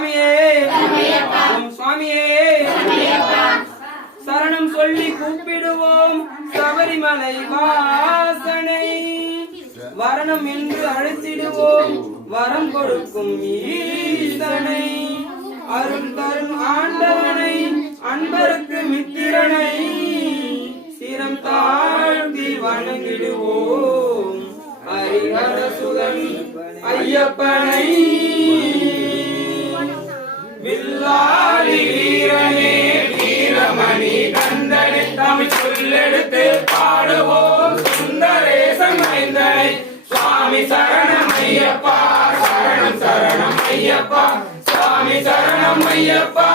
சுவாமியே ஓம் சுவாமியே சரணம் சொல்லி கூப்பிடுவோம் சபரிமலை வாசனை வரணம் என்று அழைத்திடுவோம் வரம் கொடுக்கும் ஈசனை அருள் தரும் ஆண்டவனை அன்பருக்கு மித்திரனை சிரம் தாழ்த்தி வணங்கிடுவோம் ஹரிஹர சுதன் ஐயப்பனை வில்லாளி வீரனே வீரமணி கந்தனை தமிழ் சொல்லெடுத்து பாடுவோம் சுந்தரேசன் மைந்தனை சுவாமி சரணம் ஐயப்பா சரணம் சரணம் ஐயப்பா சுவாமி சரணம் ஐயப்பா